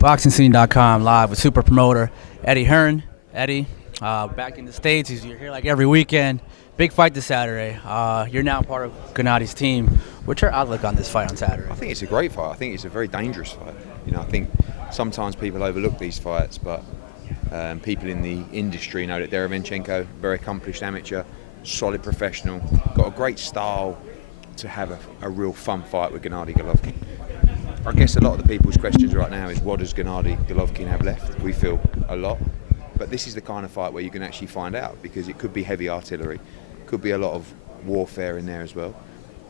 BoxingScene.com live with super promoter Eddie Hearn. Eddie, back in the States, you're here like every weekend. Big fight this Saturday. You're now part of Gennadi's team. What's your outlook on this fight on Saturday? I think it's a great fight. I think it's a very dangerous fight. I think sometimes people overlook these fights, but people in the industry know that Derevyanchenko, very accomplished amateur, solid professional, got a great style to have a real fun fight with Gennady Golovkin. I guess a lot of the people's questions right now is, what does Gennady Golovkin have left? We feel a lot, but this is the kind of fight where you can actually find out, because it could be heavy artillery, could be a lot of warfare in there as well,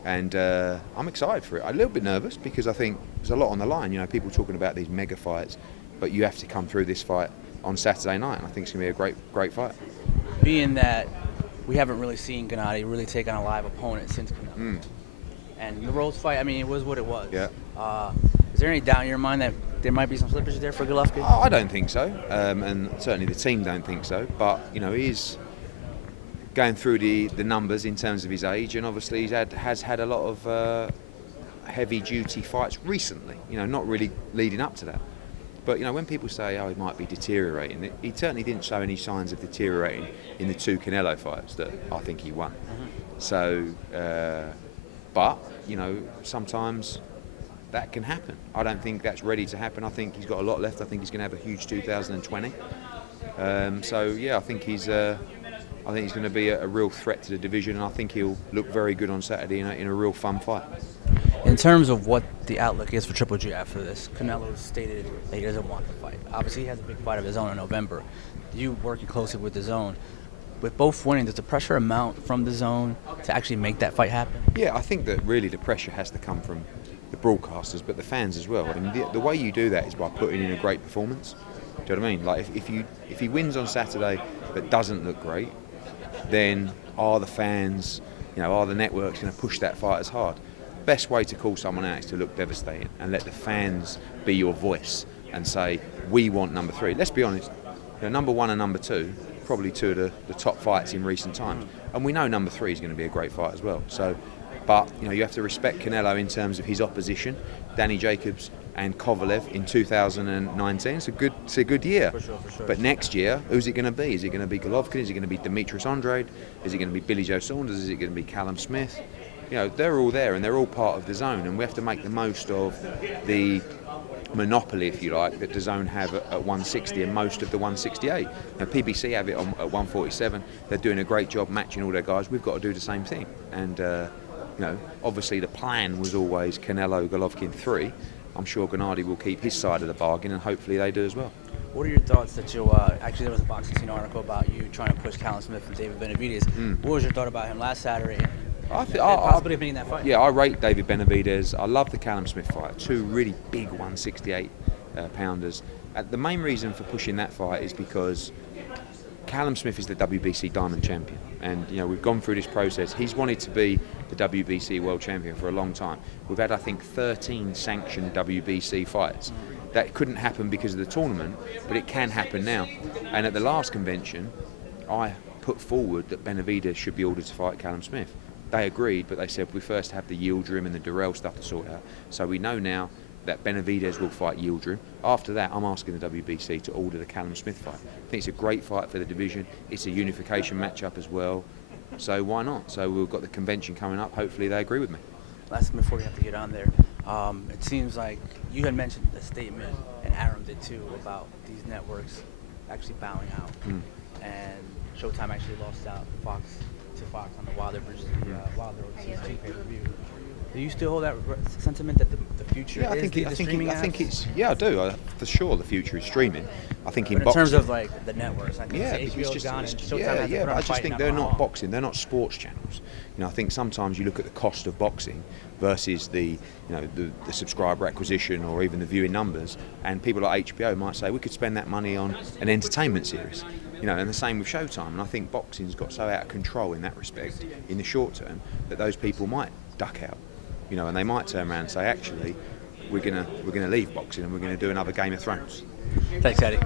and I'm excited for it. I'm a little bit nervous because I think there's a lot on the line. People talking about these mega fights, but you have to come through this fight on Saturday night, and I think it's going to be a great fight. Being that we haven't really seen Gennady really take on a live opponent since Canelo. And the Rose fight, it was what it was. Yeah. Is there any doubt in your mind that there might be some slippage there for Golovkin? Oh, I don't think so, and certainly the team don't think so. But he is going through the numbers in terms of his age, and obviously has had a lot of heavy-duty fights recently. Not really leading up to that. But when people say, "Oh, he might be deteriorating," he certainly didn't show any signs of deteriorating in the two Canelo fights that I think he won. So, but sometimes that can happen. I don't think that's ready to happen. I think he's got a lot left. I think he's going to have a huge 2020. So yeah, I think he's going to be a real threat to the division, and I think he'll look very good on Saturday in a real fun fight. In terms of what the outlook is for Triple G after this, Canelo stated that he doesn't want the fight. Obviously, he has a big fight of his own in November. You working closely with Dazn, with both winning, does the pressure amount from Dazn to actually make that fight happen? Yeah, I think that really the pressure has to come from the broadcasters, but the fans as well. The way you do that is by putting in a great performance. Do you know what I mean? Like if he wins on Saturday but doesn't look great, then are the fans, are the networks going to push that fight as hard? Best way to call someone out is to look devastating and let the fans be your voice and say, we want number 3. Let's be honest, number 1 and number 2, probably two of the top fights in recent times, and we know number 3 is going to be a great fight as well. So, but you have to respect Canelo in terms of his opposition, Danny Jacobs and Kovalev in 2019. It's a good year. For sure. But next year, who's it going to be? Is it going to be Golovkin? Is it going to be Demetrius Andrade? Is it going to be Billy Joe Saunders? Is it going to be Callum Smith? They're all there, and they're all part of DAZN, and we have to make the most of the monopoly, if you like, that DAZN have at 160 and most of the 168. PBC have it at 147. They're doing a great job matching all their guys. We've got to do the same thing. And obviously the plan was always Canelo, Golovkin 3. I'm sure Gennady will keep his side of the bargain, and hopefully they do as well. What are your thoughts that you actually there was a Boxing Scene article about you trying to push Callum Smith and David Benavidez. What was your thought about him last Saturday? Possibly being that fight. Yeah, I rate David Benavidez. I love the Callum Smith fight. Two really big 168 pounders. The main reason for pushing that fight is because Callum Smith is the WBC Diamond Champion, and we've gone through this process. He's wanted to be the WBC World Champion for a long time. We've had, I think, 13 sanctioned WBC fights. That couldn't happen because of the tournament, but it can happen now. And at the last convention, I put forward that Benavidez should be ordered to fight Callum Smith. They agreed, but they said we first have the Yildirim and the Durrell stuff to sort out. So we know now that Benavidez will fight Yildirim. After that, I'm asking the WBC to order the Callum Smith fight. I think it's a great fight for the division. It's a unification matchup as well. So why not? So we've got the convention coming up. Hopefully they agree with me. Last thing before we have to get on there, it seems like you had mentioned a statement, and Aaron did too, about these networks actually bowing out. And Showtime actually lost out to Fox on the Wilder versus Wilder Ortiz 2 pay-per-view. Do you still hold that sentiment that the future is the streaming apps? I do. For sure, the future is streaming. I think in terms of like the networks, I think HBO's gone and Showtime has but I just think they're not boxing. They're not sports channels. I think sometimes you look at the cost of boxing versus the subscriber acquisition or even the viewing numbers, and people like HBO might say we could spend that money on an entertainment series. And the same with Showtime. And I think boxing's got so out of control in that respect in the short term that those people might duck out. And they might turn around and say, actually, we're gonna leave boxing and we're gonna do another Game of Thrones. Thanks, Eddie.